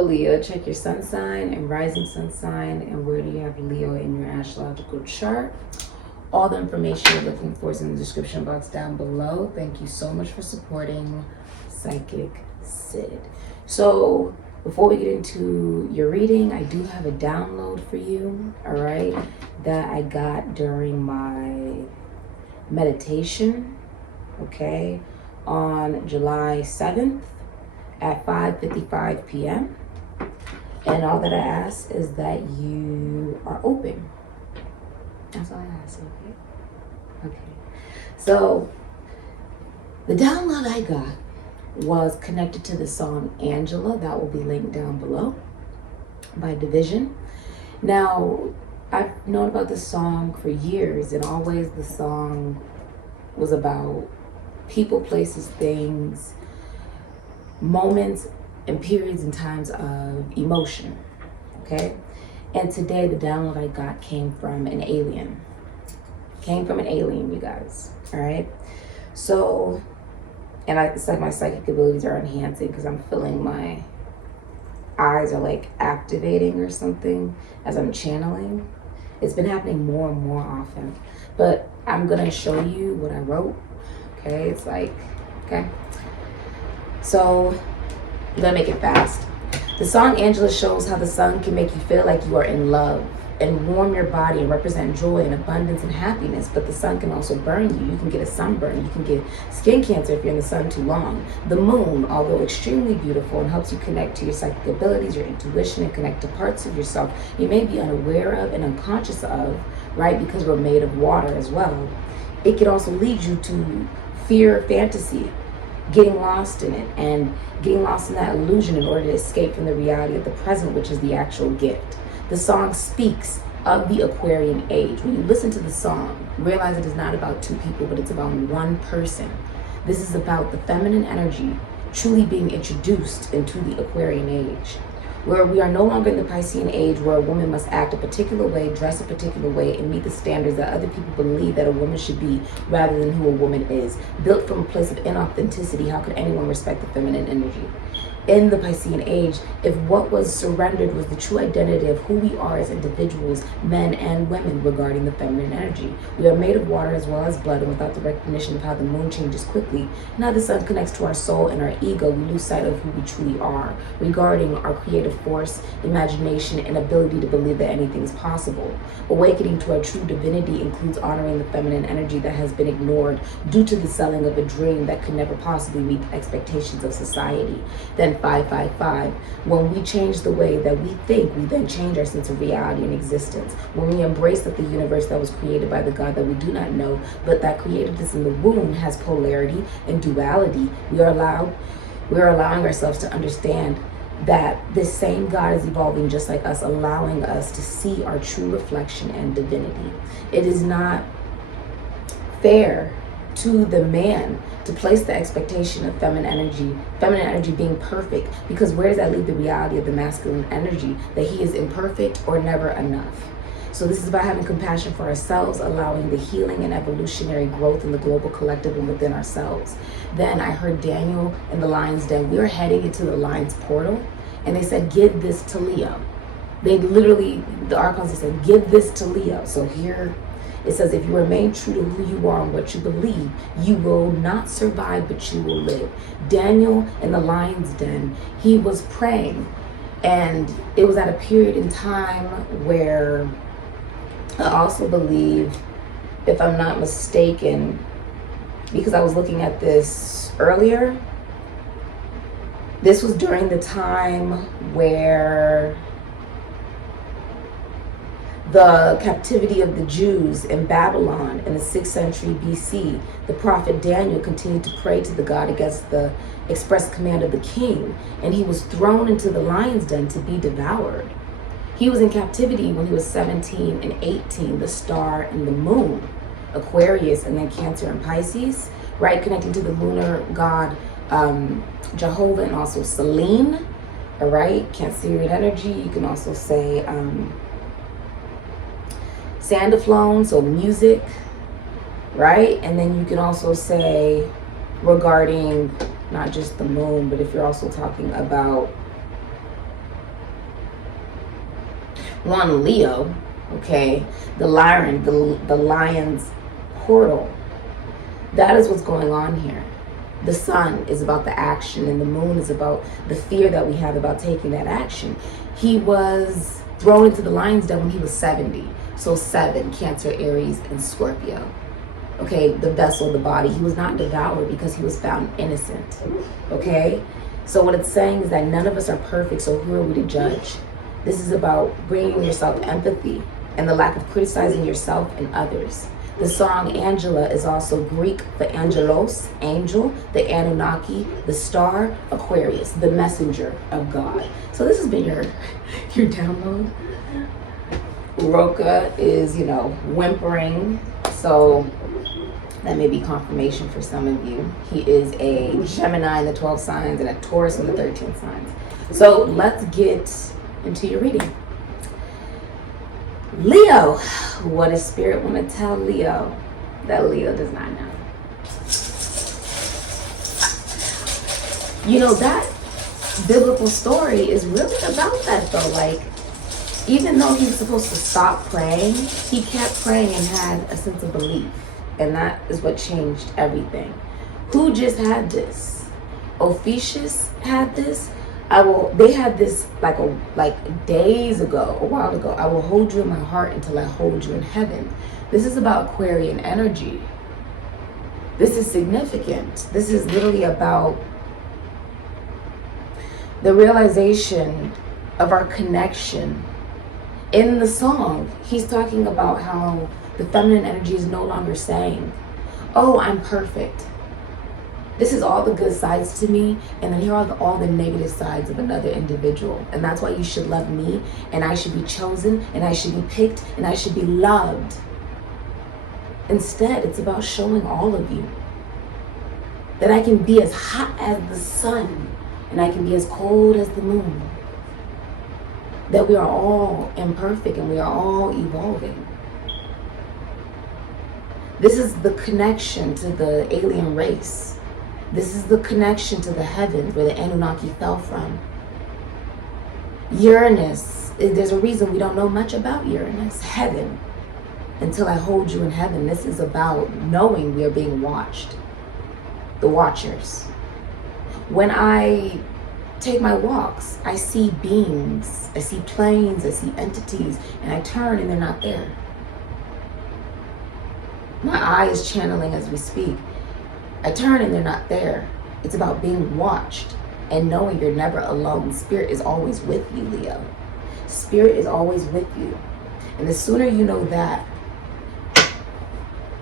Hello Leo, check your sun sign and rising sun sign and where do you have Leo in your astrological chart. All the information you're looking for is in the description box down below. Thank you so much for supporting SIKIKSYD. So before we get into your reading, I do have a download for you, all right, that I got during my meditation, okay, on July 7th at 5:55 p.m. And all that I ask is that you are open. That's all I ask, okay? Okay. So the download I got was connected to the song Angela, that will be linked down below, by Division. Now, I've known about this song for years, and always the song was about people, places, things, moments, and periods and times of emotion, okay? And today, the download I got came from an alien. You guys, all right? So, and it's like my psychic abilities are enhancing because I'm feeling my eyes are like activating or something as I'm channeling. It's been happening more and more often. But I'm gonna show you what I wrote, okay? It's like, okay? So, I'm gonna make it fast. The song Angela shows how the sun can make you feel like you are in love and warm your body and represent joy and abundance and happiness, but the sun can also burn you. You can get a sunburn. You can get skin cancer if you're in the sun too long. The moon, although extremely beautiful and helps you connect to your psychic abilities, your intuition, and connect to parts of yourself you may be unaware of and unconscious of, right? Because we're made of water as well. It can also lead you to fear, fantasy, getting lost in it and getting lost in that illusion in order to escape from the reality of the present, which is the actual gift. The song speaks of the Aquarian age. When you listen to the song, realize it is not about two people, but it's about one person. This is about the feminine energy truly being introduced into the Aquarian age, where we are no longer in the Piscean age where a woman must act a particular way, dress a particular way, and meet the standards that other people believe that a woman should be rather than who a woman is. Built from a place of inauthenticity, how could anyone respect the feminine energy? In the Piscean age, if what was surrendered was the true identity of who we are as individuals, men and women, regarding the feminine energy. We are made of water as well as blood, and without the recognition of how the moon changes quickly and how the sun connects to our soul and our ego, we lose sight of who we truly are, regarding our creative force, imagination, and ability to believe that anything is possible. Awakening to our true divinity includes honoring the feminine energy that has been ignored due to the selling of a dream that could never possibly meet the expectations of society. Then 555. When we change the way that we think, we then change our sense of reality and existence. When we embrace that the universe that was created by the God that we do not know, but that created us in the womb, has polarity and duality, we are allowing ourselves to understand that this same God is evolving just like us, allowing us to see our true reflection and divinity. It is not fair to the man to place the expectation of feminine energy being perfect, because where does that leave the reality of the masculine energy, that he is imperfect or never enough? So this is about having compassion for ourselves, allowing the healing and evolutionary growth in the global collective and within ourselves. Then I heard Daniel in the lion's den. We were heading into the lion's portal, and they said, give this to Leo. They literally, the archons said, give this to Leo. So here it says, if you remain true to who you are and what you believe, you will not survive, but you will live. Daniel in the lion's den, he was praying, and it was at a period in time where I also believe, if I'm not mistaken, because I was looking at this earlier, this was during the time where the captivity of the Jews in Babylon in the 6th century BC, the prophet Daniel continued to pray to the God against the express command of the king, and he was thrown into the lion's den to be devoured. He was in captivity when he was 17 and 18, the star and the moon, Aquarius, and then Cancer and Pisces, right? Connecting to the lunar god Jehovah, and also Selene, all right? Cancerian energy. You can also say Sandaflone, so music, right? And then you can also say regarding not just the moon, but if you're also talking about One, Leo, okay, the lion's portal. That is what's going on here. The sun is about the action, and the moon is about the fear that we have about taking that action. He was thrown into the lion's den when he was 70. So 7, Cancer, Aries, and Scorpio. Okay, the vessel, the body. He was not devoured because he was found innocent. Okay? So what it's saying is that none of us are perfect, so who are we to judge? This is about bringing yourself empathy and the lack of criticizing yourself and others. The song Angela is also Greek for angelos, angel, the Anunnaki, the star, Aquarius, the messenger of God. So this has been your download. Roca is, whimpering. So that may be confirmation for some of you. He is a Gemini in the 12 signs and a Taurus in the 13 signs. So let's get into your reading. Leo, what does Spirit want to tell Leo that Leo does not know? That biblical story is really about that though. Like, even though he was supposed to stop praying, he kept praying and had a sense of belief. And that is what changed everything. Who just had this? Ophiuchus had this. They had this like days ago, a while ago. I will hold you in my heart until I hold you in heaven. This is about Aquarian energy. This is significant. This is literally about the realization of our connection. In the song, he's talking about how the feminine energy is no longer saying, oh, I'm perfect. This is all the good sides to me, and then here are all the negative sides of another individual. And that's why you should love me, and I should be chosen, and I should be picked, and I should be loved. Instead, it's about showing all of you that I can be as hot as the sun, and I can be as cold as the moon. That we are all imperfect, and we are all evolving. This is the connection to the alien race. This is the connection to the heavens where the Anunnaki fell from. Uranus, there's a reason we don't know much about Uranus. Heaven, until I hold you in heaven. This is about knowing we are being watched. The watchers. When I take my walks, I see beings, I see planes, I see entities, and I turn and they're not there. My eye is channeling as we speak. I turn and they're not there. It's about being watched and knowing you're never alone. Spirit is always with you, Leo. Spirit is always with you. And the sooner you know that,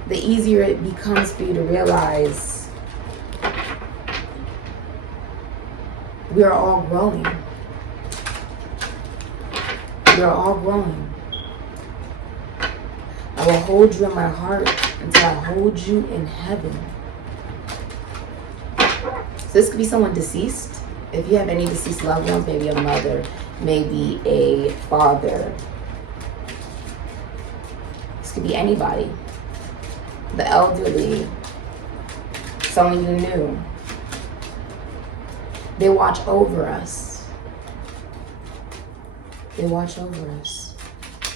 the easier it becomes for you to realize we are all growing. We are all growing. I will hold you in my heart until I hold you in heaven. So this could be someone deceased. If you have any deceased loved ones, maybe a mother, maybe a father. This could be anybody. The elderly, someone you knew. They watch over us. They watch over us.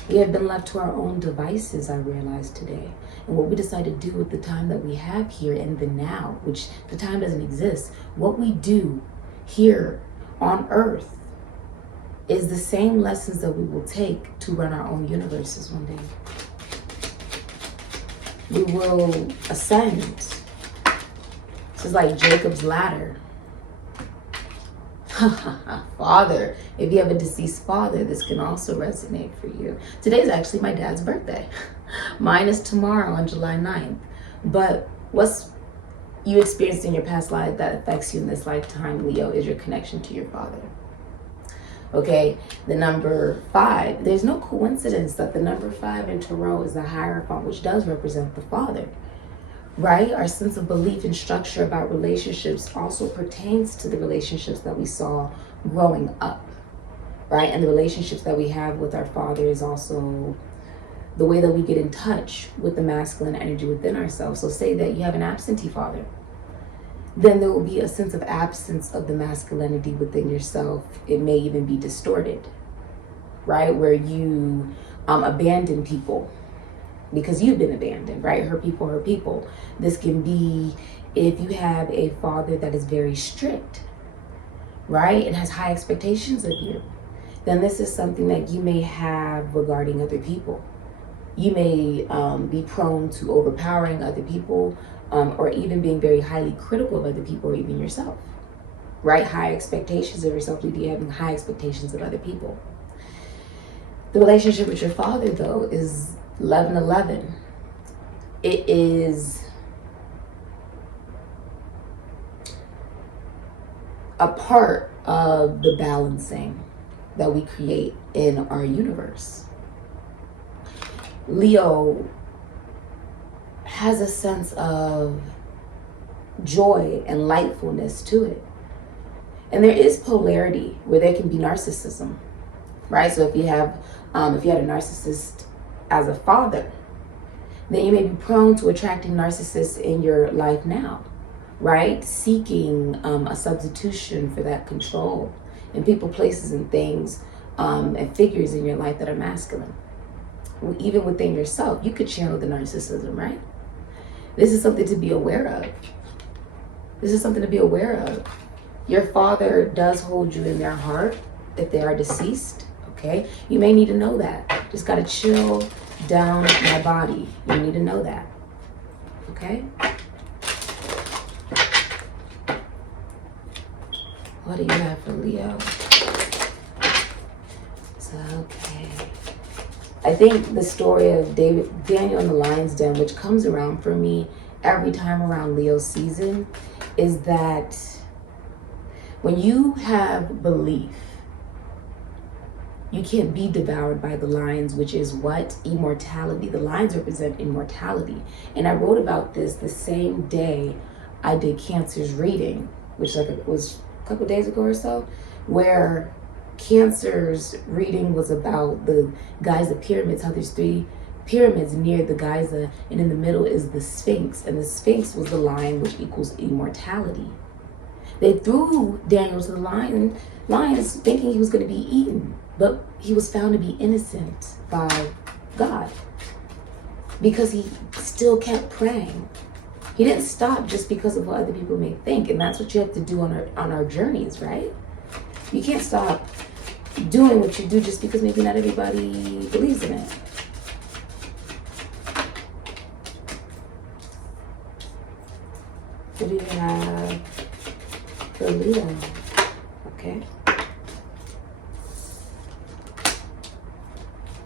We have been left to our own devices, I realized today. And what we decide to do with the time that we have here in the now, which the time doesn't exist, what we do here on Earth is the same lessons that we will take to run our own universes one day. We will ascend. This is like Jacob's ladder. Father, if you have a deceased father, this can also resonate for you. Today is actually my dad's birthday. Mine is tomorrow on July 9th. But what's you experienced in your past life that affects you in this lifetime, Leo, is your connection to your father. Okay, the number 5. There's no coincidence that the number 5 in Tarot is the Hierophant, which does represent the father. Right? Our sense of belief and structure about relationships also pertains to the relationships that we saw growing up, right? And the relationships that we have with our father is also the way that we get in touch with the masculine energy within ourselves. So say that you have an absentee father, then there will be a sense of absence of the masculinity within yourself. It may even be distorted. right? Where you abandon people because you've been abandoned, right? Hurt people hurt people. This can be if you have a father that is very strict, right? And has high expectations of you. Then this is something that you may have regarding other people. You may be prone to overpowering other people, or even being very highly critical of other people or even yourself, right? High expectations of yourself lead to you having high expectations of other people. The relationship with your father, though, is 11-11. It is a part of the balancing that we create in our universe. Leo has a sense of joy and lightfulness to it. And there is polarity where there can be narcissism, right? So if you had a narcissist as a father, then you may be prone to attracting narcissists in your life now, right? Seeking a substitution for that control in people, places, and things, and figures in your life that are masculine. Even within yourself, you could channel the narcissism, right? This is something to be aware of. This is something to be aware of. Your father does hold you in their heart if they are deceased, okay? You may need to know that. Just gotta chill down my body. You need to know that, okay? What do you have for Leo? So, okay. I think the story of Daniel in the Lion's Den, which comes around for me every time around Leo season, is that when you have belief, you can't be devoured by the lions, which is what? Immortality. The lions represent immortality. And I wrote about this the same day I did Cancer's reading, which was a couple days ago or so, where Cancer's reading was about the Giza pyramids, how there's 3 pyramids near the Giza, and in the middle is the Sphinx, and the Sphinx was the lion, which equals immortality. They threw Daniel to the lions thinking he was going to be eaten, but he was found to be innocent by God because he still kept praying. He didn't stop just because of what other people may think, and that's what you have to do on our journeys, right? You can't stop doing what you do just because maybe not everybody believes in it. What do you have for Leo? Okay.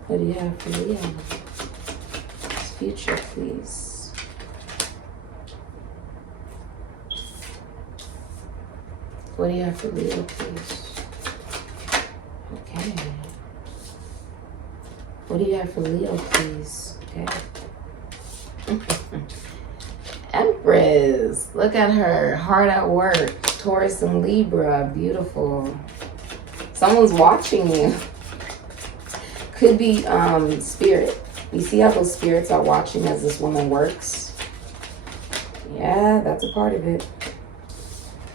What do you have for Leo? Future, please. What do you have for Leo, please? Okay. What do you have for Leo, please? Okay. Empress. Look at her. Hard at work. Taurus and Libra. Beautiful. Someone's watching you. Could be spirit. You see how those spirits are watching as this woman works? Yeah, that's a part of it.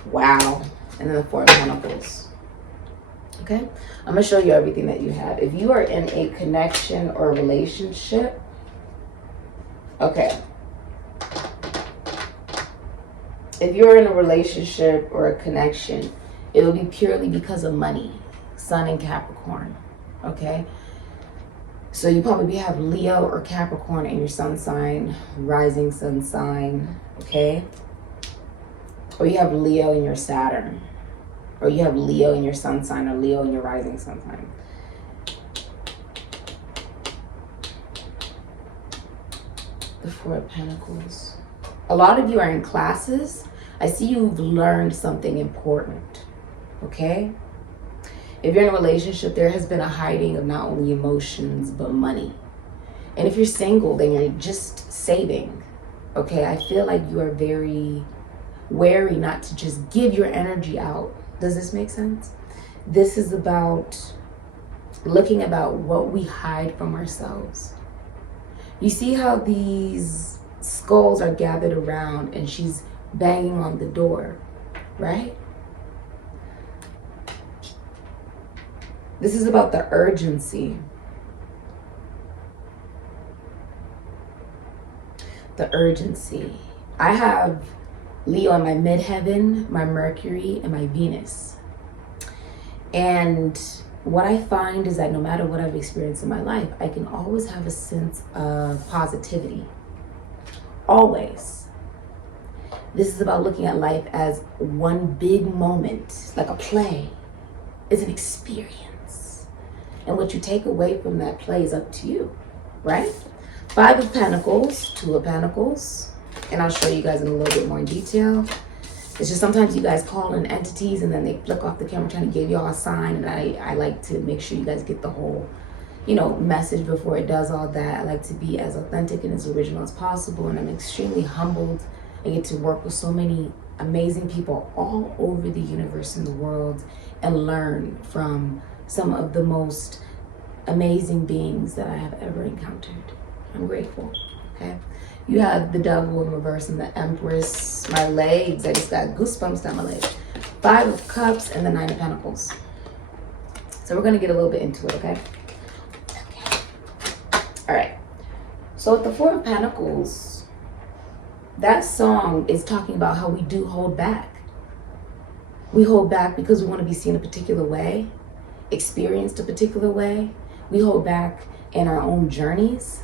Wow. And then the 4 of Pentacles. Okay? I'm going to show you everything that you have. If you are in a connection or a relationship, okay. If you're in a relationship or a connection, it will be purely because of money. Sun and Capricorn. Okay? So you probably have Leo or Capricorn in your sun sign, rising sun sign. Okay? Or you have Leo in your Saturn. Or you have Leo in your sun sign or Leo in your rising sun sign. The 4 of Pentacles. A lot of you are in classes. I see you've learned something important. Okay? If you're in a relationship, there has been a hiding of not only emotions, but money. And if you're single, then you're just saving. Okay? I feel like you are very wary not to just give your energy out. Does this make sense? This is about looking about what we hide from ourselves. You see how these skulls are gathered around and she's banging on the door, right? This is about the urgency. The urgency. I have Leo in my midheaven, my Mercury, and my Venus. And what I find is that no matter what I've experienced in my life, I can always have a sense of positivity. Always. This is about looking at life as one big moment, like a play. It's an experience. And what you take away from that play is up to you, right? 5 of Pentacles, 2 of Pentacles, and I'll show you guys in a little bit more in detail. It's just sometimes you guys call in entities and then they flick off the camera trying to give y'all a sign, and I like to make sure you guys get the whole, you know, message before it does all that. I like to be as authentic and as original as possible, and I'm extremely humbled. I get to work with so many amazing people all over the universe and the world and learn from some of the most amazing beings that I have ever encountered. I'm grateful, okay? You have the Devil in reverse and the Empress. My legs, I just got goosebumps down my legs. 5 of Cups and the 9 of Pentacles. So we're gonna get a little bit into it, okay? Okay. All right. So with the 4 of Pentacles, that song is talking about how we do hold back. We hold back because we want to be seen a particular way, experienced a particular way. We hold back in our own journeys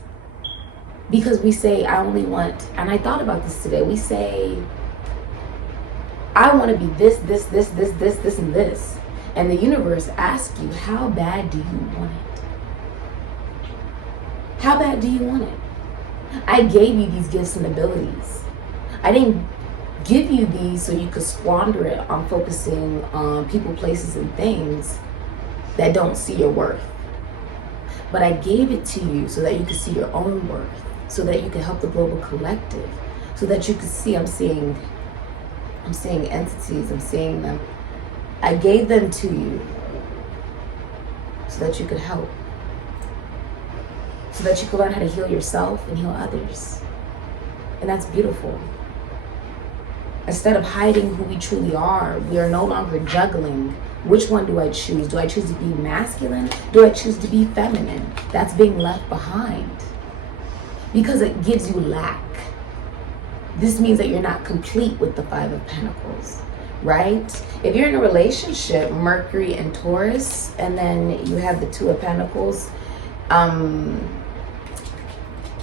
because we say, I only want, and I thought about this today, we say, I want to be this, and this. And the universe asks you, how bad do you want it? How bad do you want it? I gave you these gifts and abilities. I didn't give you these so you could squander it on focusing on people, places, and things that don't see your worth. But I gave it to you so that you could see your own worth, so that you could help the global collective, so that you could see, I'm seeing entities, I'm seeing them. I gave them to you so that you could help, so that you could learn how to heal yourself and heal others. And that's beautiful. Instead of hiding who we truly are, we are no longer juggling. Which one do I choose? Do I choose to be masculine? Do I choose to be feminine? That's being left behind because it gives you lack. This means that you're not complete with the 5 of Pentacles, right? If you're in a relationship, Mercury and Taurus, and then you have the 2 of Pentacles,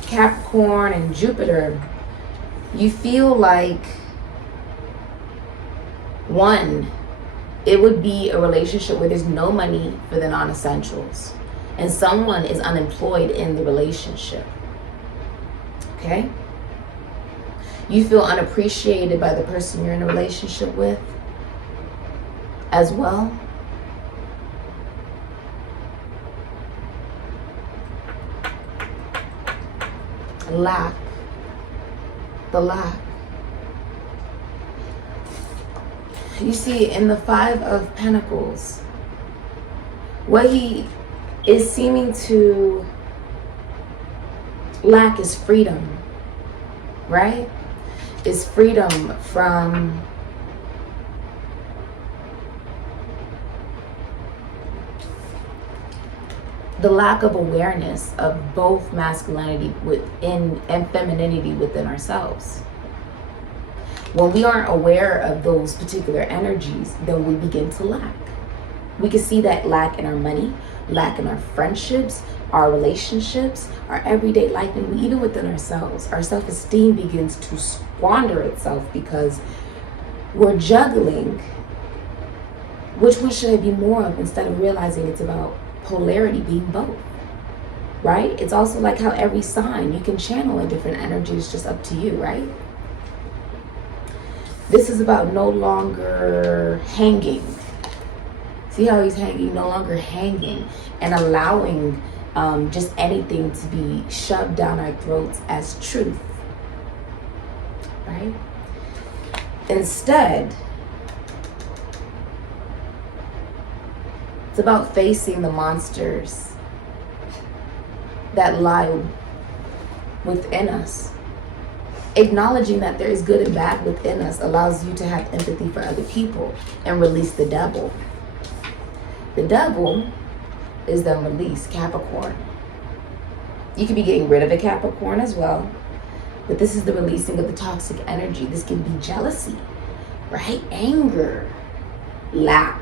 Capricorn and Jupiter, you feel like, one, it would be a relationship where there's no money for the non-essentials and someone is unemployed in the relationship, okay? You feel unappreciated by the person you're in a relationship with as well. Lack, the lack. You see, in the 5 of Pentacles, what he is seeming to lack is freedom, right? Is freedom from the lack of awareness of both masculinity within and femininity within ourselves. When we aren't aware of those particular energies, then we begin to lack. We can see that lack in our money, lack in our friendships, our relationships, our everyday life, and even within ourselves. Our self-esteem begins to squander itself because we're juggling. Which one should I be more of, instead of realizing it's about polarity being both, right? It's also like how every sign, you can channel a different energy. It's just up to you, right? This is about no longer hanging. See how he's hanging? No longer hanging and allowing just anything to be shoved down our throats as truth, right? Instead, it's about facing the monsters that lie within us. Acknowledging that there is good and bad within us allows you to have empathy for other people and release the devil. The devil is then released. Capricorn. You could be getting rid of a Capricorn as well, but this is the releasing of the toxic energy. This can be jealousy, right? Anger, lack,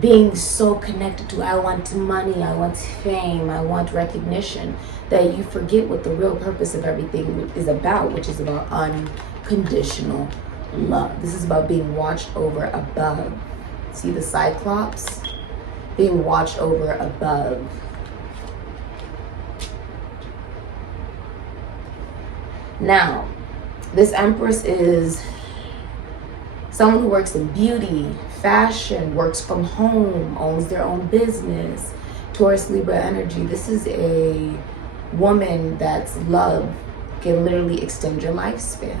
being so connected to, I want money, I want fame, I want recognition, that you forget what the real purpose of everything is about, which is about unconditional love. This is about being watched over above. See the Cyclops? Being watched over above. Now, this Empress is someone who works in beauty, fashion, works from home, owns their own business. Taurus, Libra energy. This is a woman that's love, can literally extend your lifespan.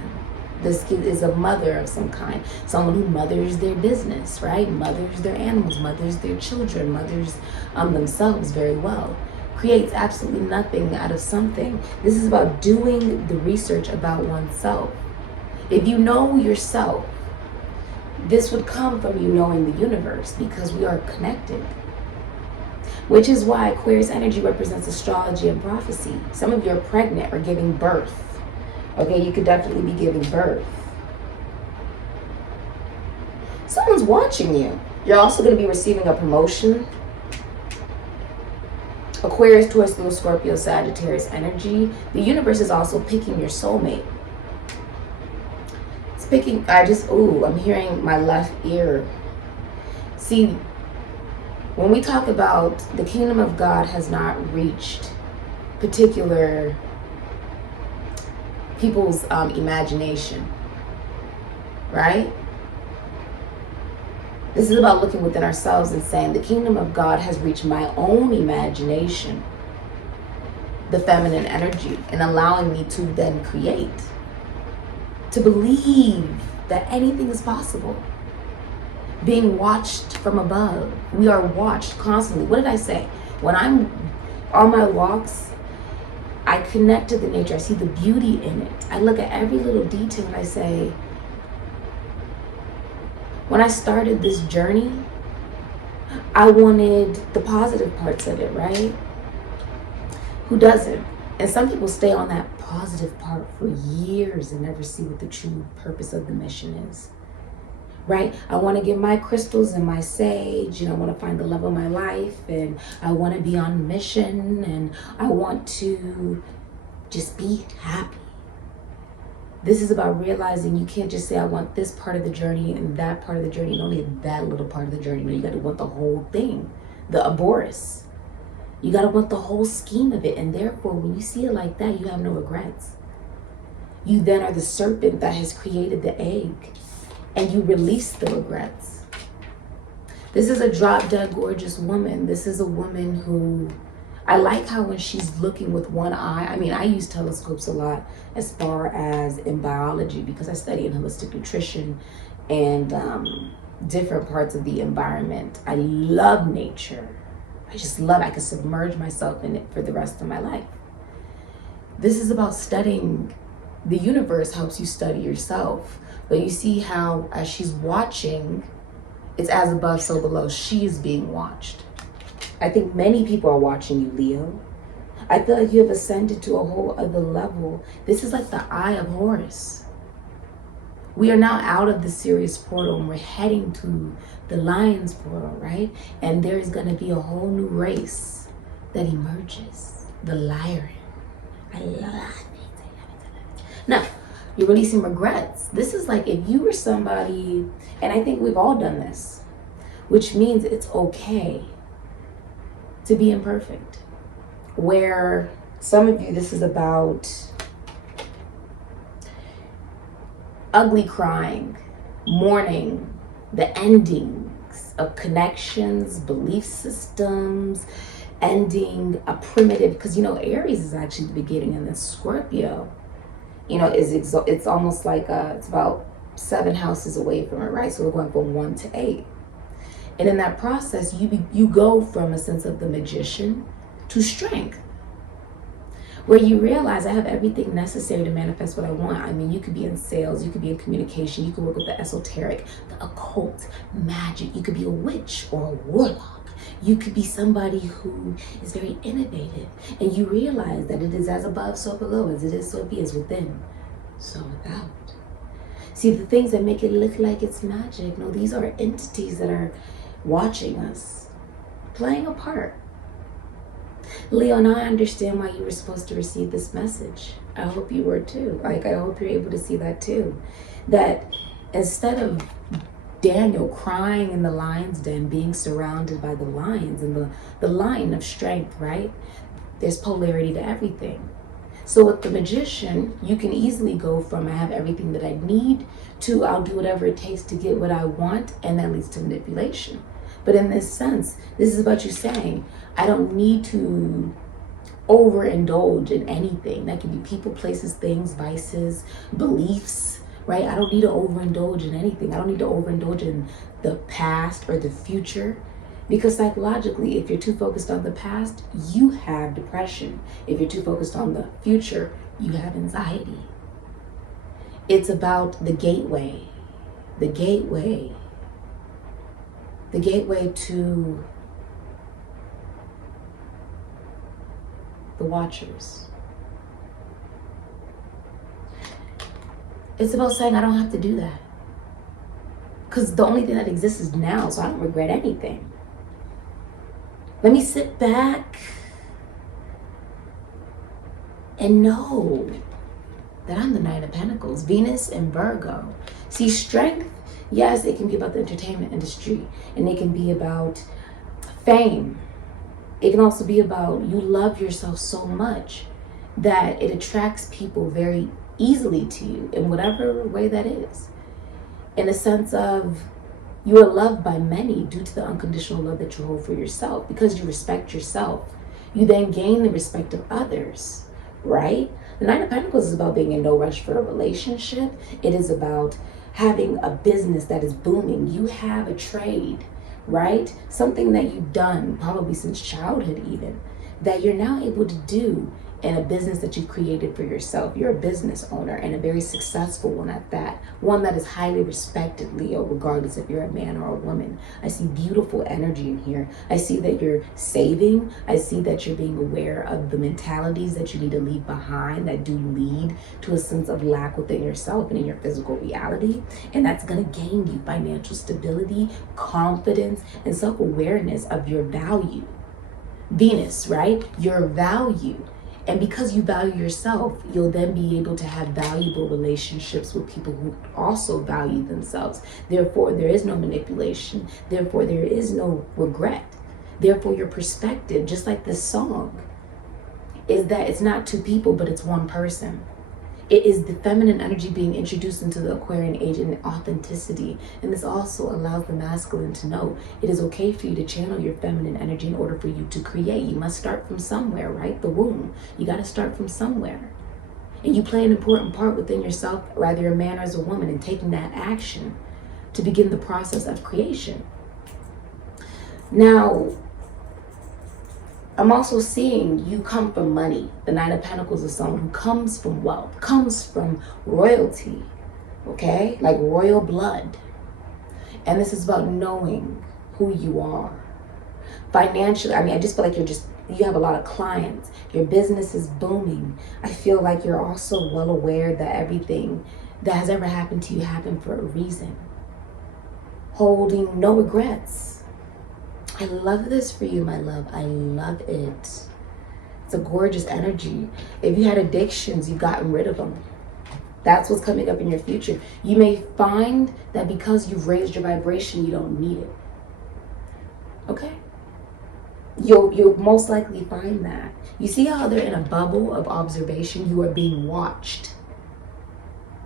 This kid is a mother of some kind, someone who mothers their business, right? Mothers their animals, mothers their children, mothers themselves very well. Creates absolutely nothing out of something. This is about doing the research about oneself. If you know yourself, this would come from you knowing the universe, because we are connected. Which is why Aquarius energy represents astrology and prophecy. Some of you are pregnant or giving birth. Okay, you could definitely be giving birth. Someone's watching you. You're also going to be receiving a promotion. Aquarius, Taurus, Leo, Scorpio, Sagittarius energy. The universe is also picking your soulmate. It's picking, I'm hearing my left ear. See, when we talk about the kingdom of God has not reached particular people's imagination, right? This is about looking within ourselves and saying the kingdom of God has reached my own imagination, the feminine energy, and allowing me to then create, to believe that anything is possible. Being watched from above. We are watched constantly. What did I say? When I'm on my walks, I connect to the nature. I see the beauty in it. I look at every little detail and I say, when I started this journey, I wanted the positive parts of it, right? Who doesn't? And some people stay on that positive part for years and never see what the true purpose of the mission is. Right? I want to get my crystals and my sage, and I want to find the love of my life, and I want to be on mission, and I want to just be happy. This is about realizing you can't just say, I want this part of the journey and that part of the journey, and only that little part of the journey. No, you got to want the whole thing, the Aboris. You got to want the whole scheme of it, and therefore, when you see it like that, you have no regrets. You then are the serpent that has created the egg. And you release the regrets. This is a drop-dead gorgeous woman. This is a woman who, I like how when she's looking with one eye, I mean, I use telescopes a lot as far as in biology, because I study in holistic nutrition and different parts of the environment. I love nature. I just love it. I can submerge myself in it for the rest of my life. This is about studying. The universe helps you study yourself. But you see how, as she's watching, it's as above, so below. She is being watched. I think many people are watching you, Leo. I feel like you have ascended to a whole other level. This is like the eye of Horus. We are now out of the Sirius portal and we're heading to the Lion's portal, right? And there's going to be a whole new race that emerges. The Lyran. I love it. Now, you're releasing regrets. This is like if you were somebody, and I think we've all done this, which means it's okay to be imperfect. Where some of you, this is about ugly crying, mourning, the endings of connections, belief systems, ending a primitive, because you know, Aries is actually the beginning, and then Scorpio, you know, it's almost like it's about 7 houses away from it, right? So we're going from 1 to 8. And in that process, you go from a sense of the magician to strength, where you realize I have everything necessary to manifest what I want. I mean, you could be in sales, you could be in communication, you could work with the esoteric, the occult, magic. You could be a witch or a warlock. You could be somebody who is very innovative, and you realize that it is as above, so below, as it is, so be, as within, so without. See, the things that make it look like it's magic, no, these are entities that are watching us, playing a part. Leo, and I understand why you were supposed to receive this message. I hope you were too. Like, I hope you're able to see that too. That instead of Daniel crying in the lion's den, being surrounded by the lions and the lion of strength, right? There's polarity to everything. So with the magician, you can easily go from I have everything that I need to I'll do whatever it takes to get what I want, and that leads to manipulation. But in this sense, this is about you saying, I don't need to overindulge in anything. That can be people, places, things, vices, beliefs, right? I don't need to overindulge in anything. I don't need to overindulge in the past or the future. Because psychologically, if you're too focused on the past, you have depression. If you're too focused on the future, you have anxiety. It's about the gateway. The gateway to the watchers. It's about saying, I don't have to do that. Because the only thing that exists is now, so I don't regret anything. Let me sit back and know that I'm the Knight of Pentacles, Venus and Virgo. See, strength, yes, it can be about the entertainment industry, and it can be about fame. It can also be about you love yourself so much that it attracts people very easily to you in whatever way that is. In a sense of you are loved by many due to the unconditional love that you hold for yourself. Because you respect yourself, you then gain the respect of others, right? The Nine of Pentacles is about being in no rush for a relationship. It is about having a business that is booming. You have a trade, right? Something that you've done probably since childhood even, that you're now able to do in a business that you've created for yourself. You're a business owner, and a very successful one at that. One that is highly respected, Leo, regardless if you're a man or a woman. I see beautiful energy in here. I see that you're saving. I see that you're being aware of the mentalities that you need to leave behind that do lead to a sense of lack within yourself and in your physical reality. And that's going to gain you financial stability, confidence, and self-awareness of your value. Venus, right? Your value. And because you value yourself, you'll then be able to have valuable relationships with people who also value themselves. Therefore, there is no manipulation. Therefore, there is no regret. Therefore, your perspective, just like this song, is that it's not two people, but it's one person. It is the feminine energy being introduced into the Aquarian age in authenticity. And this also allows the masculine to know it is okay for you to channel your feminine energy in order for you to create. You must start from somewhere, right? The womb. You got to start from somewhere. And you play an important part within yourself, whether you're a man or as a woman, in taking that action to begin the process of creation. Now, I'm also seeing you come from money. The Nine of Pentacles is someone who comes from wealth, comes from royalty, okay? Like royal blood. And this is about knowing who you are. Financially, I mean, I just feel like you have a lot of clients. Your business is booming. I feel like you're also well aware that everything that has ever happened to you happened for a reason. Holding no regrets. I love this for you, my love. I love it. It's a gorgeous energy. If you had addictions, you've gotten rid of them. That's what's coming up in your future. You may find that because you've raised your vibration, you don't need it. Okay? You'll most likely find that. You see how they're in a bubble of observation? You are being watched.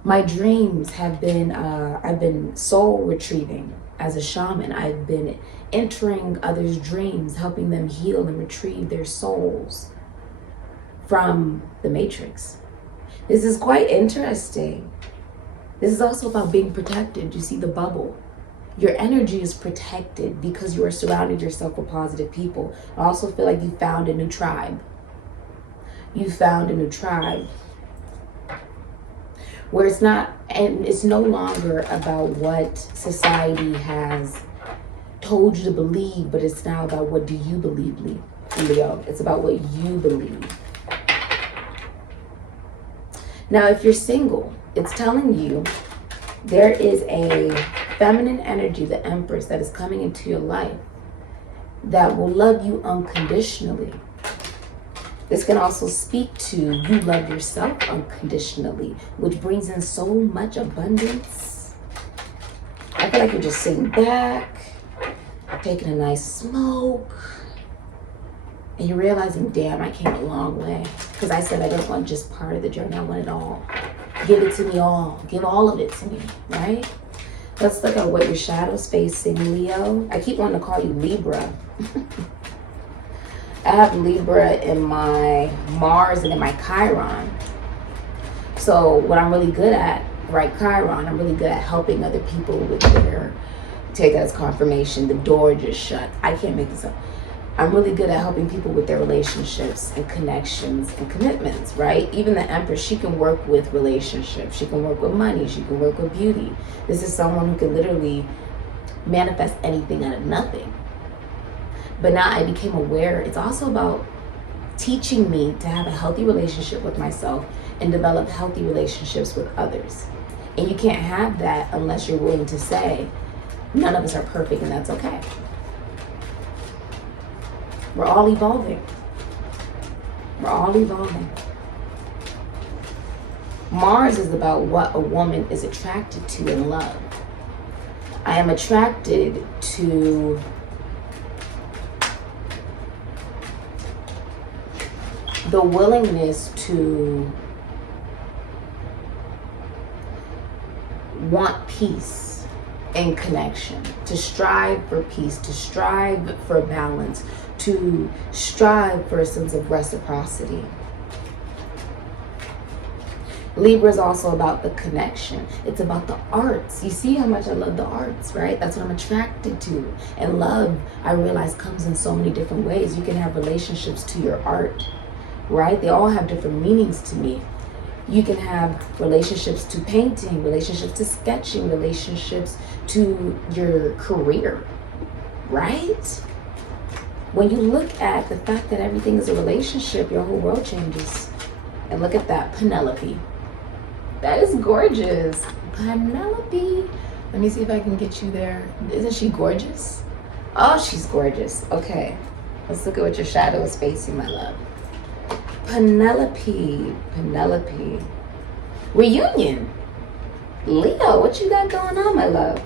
My dreams have been, I've been soul retrieving as a shaman. I've been entering others' dreams, helping them heal and retrieve their souls from the matrix. This is quite interesting. This is also about being protected. You see the bubble. Your energy is protected because you are surrounding yourself with positive people. I also feel like you found a new tribe. You found a new tribe where it's not, and it's no longer about what society has told you to believe, but it's now about what do you believe, Leo. It's about what you believe. Now, if you're single, it's telling you there is a feminine energy, the Empress, that is coming into your life that will love you unconditionally. This can also speak to you love yourself unconditionally, which brings in so much abundance. I feel like you're just sitting back, taking a nice smoke, and you're realizing, damn, I came a long way. Because I said I didn't want just part of the journey, I want it all. Give it to me all. Give all of it to me, right? Let's look at what your shadow's facing, Leo. I keep wanting to call you Libra. I have Libra in my Mars and in my Chiron. So what I'm really good at, right, Chiron, I'm really good at helping other people with their, take that as confirmation, the door just shut. I can't make this up. I'm really good at helping people with their relationships and connections and commitments, right? Even the Empress, she can work with relationships. She can work with money. She can work with beauty. This is someone who can literally manifest anything out of nothing. But now I became aware, it's also about teaching me to have a healthy relationship with myself and develop healthy relationships with others. And you can't have that unless you're willing to say, none of us are perfect and that's okay. We're all evolving. We're all evolving. Mars is about what a woman is attracted to in love. I am attracted to the willingness to want peace and connection, to strive for peace, to strive for balance, to strive for a sense of reciprocity. Libra is also about the connection. It's about the arts. You see how much I love the arts, right? That's what I'm attracted to. And love, I realize, comes in so many different ways. You can have relationships to your art, right? They all have different meanings to me. You can have relationships to painting, relationships to sketching, relationships to your career, right? When you look at the fact that everything is a relationship, your whole world changes. And look at that, Penelope. That is gorgeous. Penelope. Let me see if I can get you there. Isn't she gorgeous? Oh, she's gorgeous. Okay. Let's look at what your shadow is facing, my love. Penelope. Penelope. Reunion. Leo, what you got going on, my love?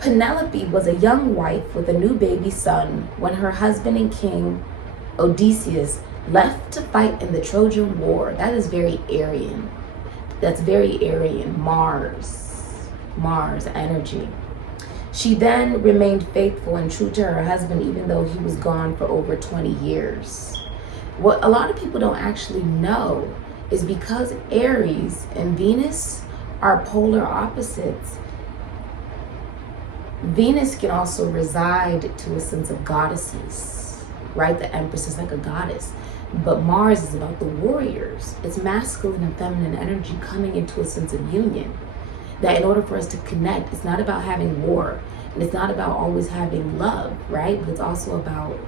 Penelope was a young wife with a new baby son when her husband and king, Odysseus, left to fight in the Trojan War. That is very Aryan. That's very Aryan. Mars energy. She then remained faithful and true to her husband even though he was gone for over 20 years. What a lot of people don't actually know is because Aries and Venus are polar opposites, Venus can also reside to a sense of goddesses, right? The Empress is like a goddess. But Mars is about the warriors. It's masculine and feminine energy coming into a sense of union. That in order for us to connect, it's not about having war. And it's not about always having love, right? But it's also about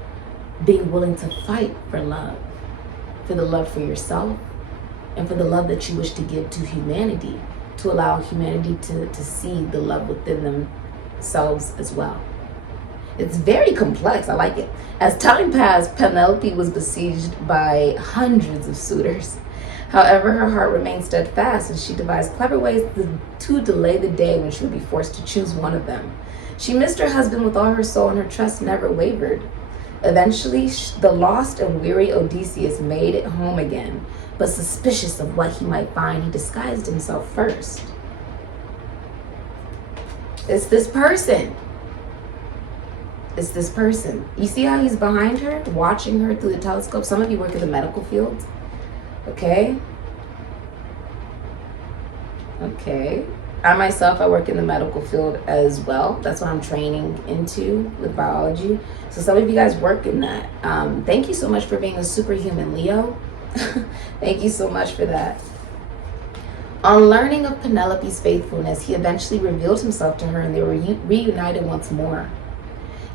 being willing to fight for love. For the love for yourself. And for the love that you wish to give to humanity. To allow humanity to see the love within themselves as well. It's very complex. I like it. As time passed, Penelope was besieged by hundreds of suitors. However, her heart remained steadfast and she devised clever ways to delay the day when she would be forced to choose one of them. She missed her husband with all her soul and her trust never wavered. Eventually, the lost and weary Odysseus made it home again, but suspicious of what he might find, he disguised himself first. It's this person. It's this person. You see how he's behind her, watching her through the telescope? Some of you work in the medical field. Okay. Okay. I myself, I work in the medical field as well. That's what I'm training into with biology. So some of you guys work in that. Thank you so much for being a superhuman, Leo. Thank you so much for that. On learning of Penelope's faithfulness, he eventually revealed himself to her and they were reunited once more.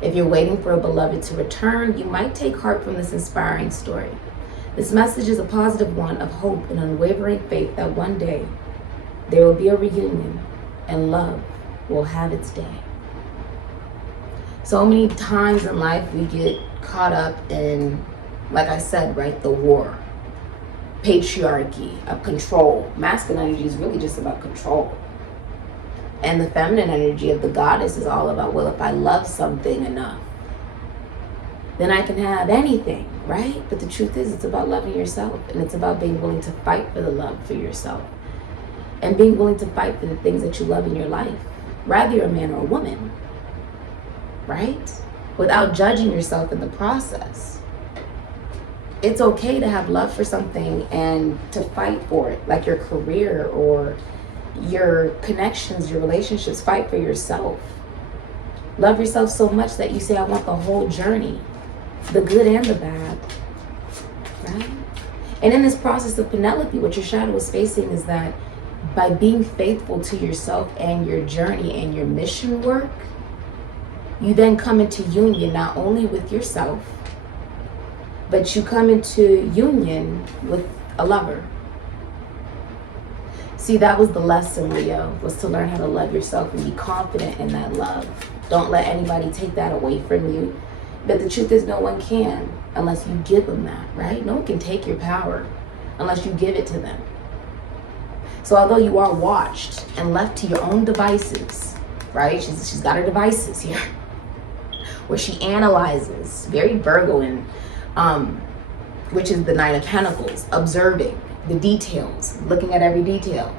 If you're waiting for a beloved to return, you might take heart from this inspiring story. This message is a positive one of hope and unwavering faith that one day there will be a reunion and love will have its day. So many times in life we get caught up in, like I said, right, the war, patriarchy, of control. Masculine energy is really just about control. And the feminine energy of the goddess is all about, well, if I love something enough, then I can have anything, right? But the truth is, it's about loving yourself, and it's about being willing to fight for the love for yourself, and being willing to fight for the things that you love in your life, whether you're a man or a woman, right? Without judging yourself in the process. It's okay to have love for something and to fight for it, like your career or your connections, your relationships. Fight for yourself. Love yourself so much that you say, I want the whole journey, the good and the bad, right? And in this process of Penelope, what your shadow is facing is that by being faithful to yourself and your journey and your mission work, you then come into union not only with yourself, but you come into union with a lover. See, that was the lesson, Leo, was to learn how to love yourself and be confident in that love. Don't let anybody take that away from you. But the truth is, no one can unless you give them that, right? No one can take your power unless you give it to them. So although you are watched and left to your own devices, right? She's got her devices here, where she analyzes, very Virgoan, which is the Nine of Pentacles, observing the details, looking at every detail,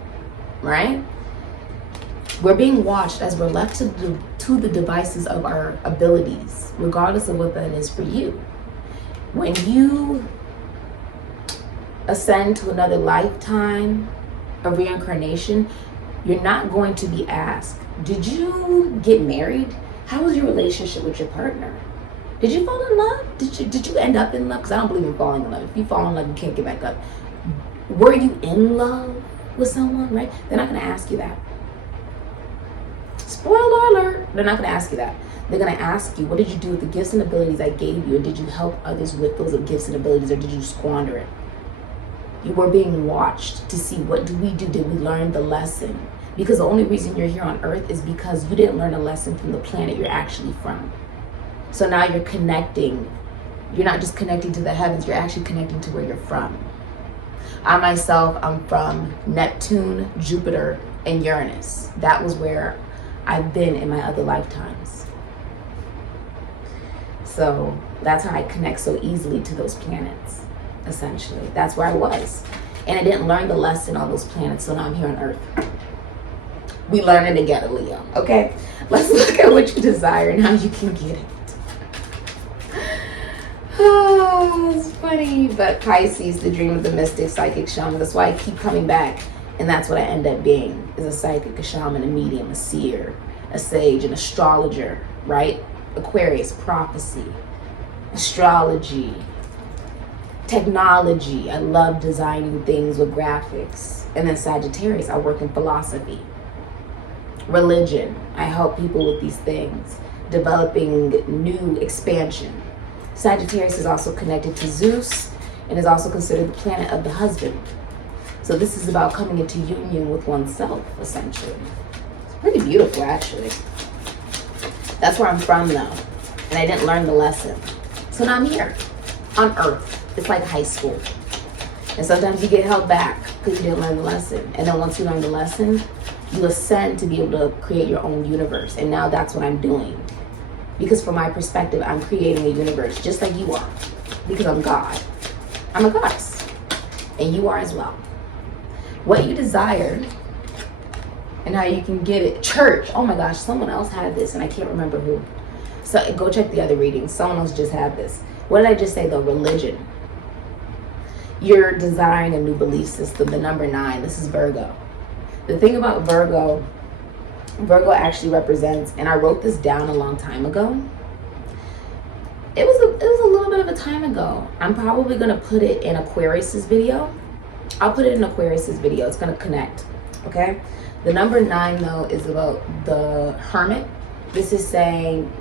right? We're being watched as we're left to the devices of our abilities, regardless of what that is for you. When you ascend to another lifetime of reincarnation, you're not going to be asked, did you get married? How was your relationship with your partner? Did you fall in love? Did you end up in love? Because I don't believe in falling in love. If you fall in love, you can't get back up. Were you in love with someone, right? They're not going to ask you that. Spoiler alert, they're not going to ask you that. They're going to ask you, what did you do with the gifts and abilities I gave you? And did you help others with those gifts and abilities, or did you squander it? You were being watched to see, what do we do? Did we learn the lesson? Because the only reason you're here on Earth is because you didn't learn a lesson from the planet you're actually from. So now you're connecting. You're not just connecting to the heavens, you're actually connecting to where you're from. I myself, I'm from Neptune, Jupiter, and Uranus. That was where I've been in my other lifetimes. So that's how I connect so easily to those planets, essentially. That's where I was. And I didn't learn the lesson on those planets, so now I'm here on Earth. We learn it together, Leo, okay? Let's look at what you desire and how you can get it. Oh, it's funny, but Pisces, the dream of the mystic, psychic, shaman. That's why I keep coming back, and that's what I end up being, is a psychic, a shaman, a medium, a seer, a sage, an astrologer, right? Aquarius, prophecy, astrology, technology. I love designing things with graphics. And then Sagittarius, I work in philosophy. Religion, I help people with these things, developing new expansion. Sagittarius is also connected to Zeus and is also considered the planet of the husband. So this is about coming into union with oneself, essentially. It's pretty beautiful, actually. That's where I'm from, though. And I didn't learn the lesson. So now I'm here on Earth. It's like high school. And sometimes you get held back because you didn't learn the lesson. And then once you learn the lesson, you ascend to be able to create your own universe. And now that's what I'm doing. Because from my perspective, I'm creating a universe just like you are. Because I'm God. I'm a goddess. And you are as well. What you desire and how you can get it. Church. Oh my gosh, someone else had this and I can't remember who. So go check the other readings. Someone else just had this. What did I just say though? Religion. You're desiring a new belief system. The number 9. This is Virgo. The thing about Virgo actually represents, and I wrote this down a long time ago. It was a little bit of a time ago. I'm probably gonna put it in Aquarius's video. I'll put it in Aquarius's video. It's gonna connect, okay? The number 9 though is about the Hermit. This is saying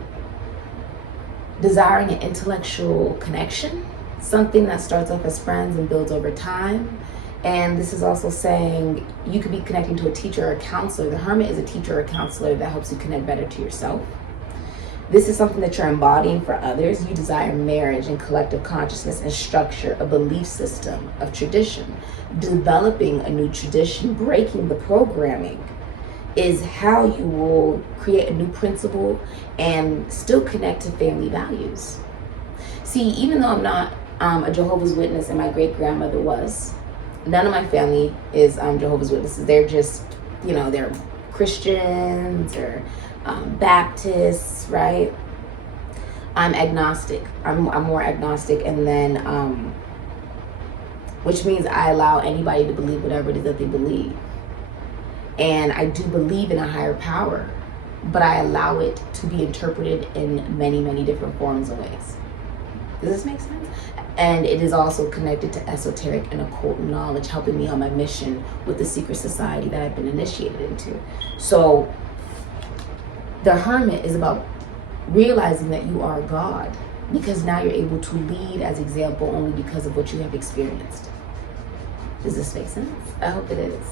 desiring an intellectual connection, something that starts off as friends and builds over time. And this is also saying you could be connecting to a teacher or a counselor. The Hermit is a teacher or a counselor that helps you connect better to yourself. This is something that you're embodying for others. You desire marriage and collective consciousness and structure, a belief system of tradition. Developing a new tradition, breaking the programming, is how you will create a new principle and still connect to family values. See, even though I'm not a Jehovah's Witness and my great-grandmother was, none of my family is Jehovah's Witnesses. They're just, you know, they're Christians or Baptists, right? I'm agnostic. I'm more agnostic, and then, which means I allow anybody to believe whatever it is that they believe. And I do believe in a higher power, but I allow it to be interpreted in many, many different forms and ways. Does this make sense? And it is also connected to esoteric and occult knowledge, helping me on my mission with the secret society that I've been initiated into. So the Hermit is about realizing that you are God, because now you're able to lead as example only because of what you have experienced. Does this make sense? I hope it is.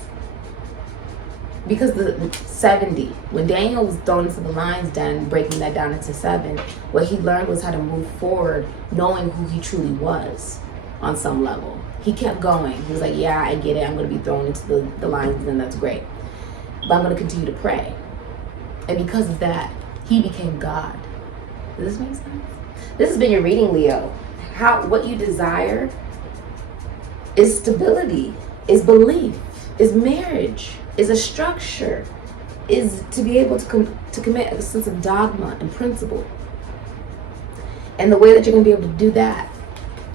Because the 70, when Daniel was thrown into the lion's den, breaking that down into 7, what he learned was how to move forward, knowing who he truly was on some level. He kept going. He was like, yeah, I get it. I'm going to be thrown into the lion's den. That's great. But I'm going to continue to pray. And because of that, he became God. Does this make sense? This has been your reading, Leo. What you desire is stability, is belief, is marriage, is a structure, is to be able to commit a sense of dogma and principle. And the way that you're going to be able to do that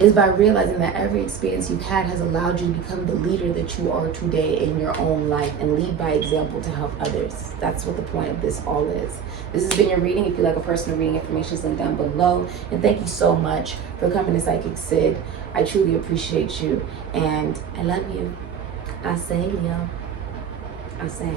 is by realizing that every experience you've had has allowed you to become the leader that you are today in your own life, and lead by example to help others. That's what the point of this all is. This has been your reading. If you like a personal reading, information is linked down below. And thank you so much for coming to SIKIKSYD. I truly appreciate you, and I love you. I say, Leo. I say.